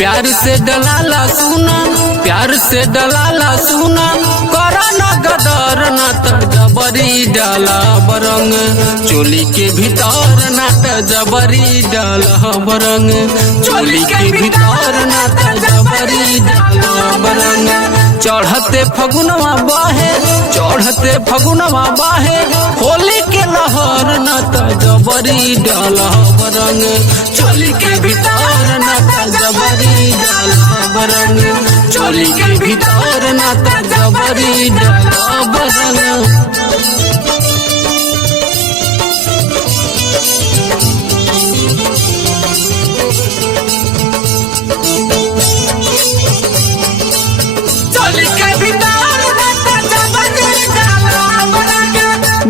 प्यार से डलाला सुना, प्यार से डलाला सुना, करा ना गदर ना त जबरी डाला बरंग, चोली के भीतर ना त जबरी डाला बरंग, चोली के भीतर ना त जबरी डाला बरंग। चढ़ते फगुनवा बाहे, चढ़ते फगुनवा बाहे, होली के लहर ना त जबरी डाला बरंग, चोली के भीतर ना त जबरी डाला बरंग, चोली के भीतर ना त जबरी डाला बरंग।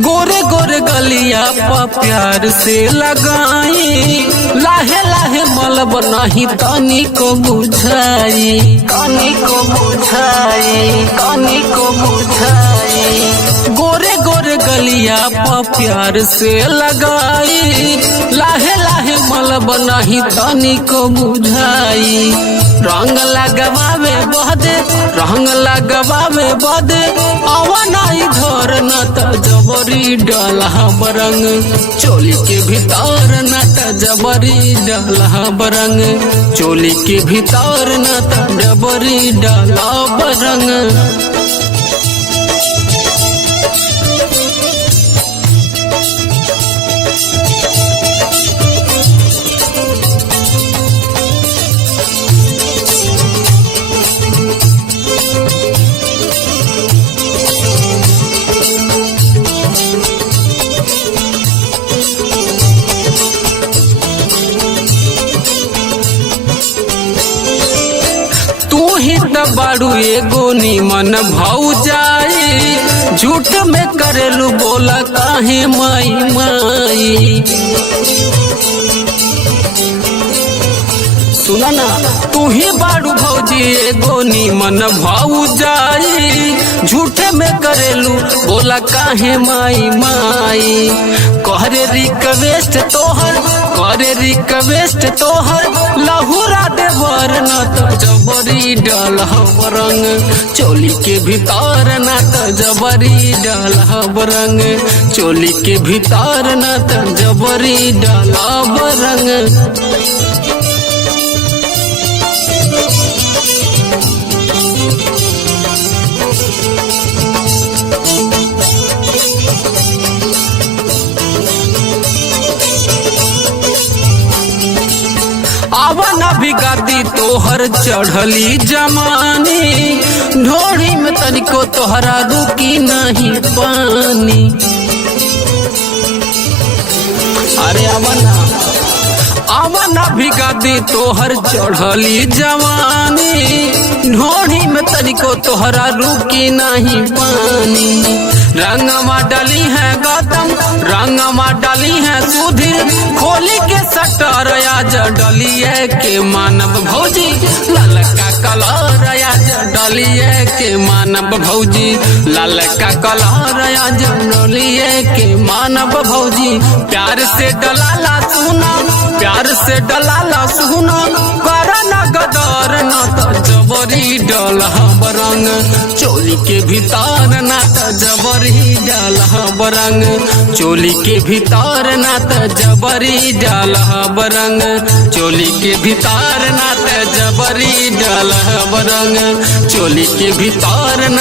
गोरे गोरे गलिया पर प्यार से लगाई, लाहे लाहे मलब नहीं तनी को बुझाई, तनी को बुझाई, तनी को बुझाई। गोरे गोरे गलिया पर प्यार से लगाई, लाहे लाहे मलब नहीं तनी को बुझाई। रंग लगवावे बदे, रंग लगवावे बदे, अवनाई धर न त जबरी डाला बरंग, चोली के भीतर न त जबरी डाला बरंग, चोली के भीतर न त जबरी डाला बरंग। बाड़ू एगो निमन भौजाई, झूठ में करेलू बोला काहे माई माई। सुना ना, तू ही बाड़ू भौजी एगो निमन भौजाई, झूठे में करेलू बोला काहे माई माई। कहरे रिक्वेस्ट तोहर, करे रिक्वेस्ट तोहर, लहुरा देवर न त जबरी डाला बरंग, चोली के भीतर न त जबरी डाला बरंग, चोली के भीतर न त जबरी डाला बरंग। आवन भिगाती तोहर चढ़ली जमानी, ढोड़ी में तनिको तोहरा रुकी नहीं पानी। अरे आवन आवन भिगाती तोहर चढ़ली जवानी, ढोड़ी में तनिको तोहरा रुकी नहीं पानी। रंगमा डली है गौतम, रंगमा डली है सुधीर, खोली के सटर आज डलिए के मानव भौजी, ललका कलर आज डलिए के मानव भौजी, ललका कलर आज डलिए के मानव भौजी। प्यार से डलाला सुना, प्यार से डलाला सुना, करना गदर न त जबरी डाला बरंग, चोली के भीतर न त जबरी डाला बरंग, चोली के भीतर न त जबरी डाला बरंग, चोली के भीतर न त जबरी डाला बरंग, चोली के भीतर न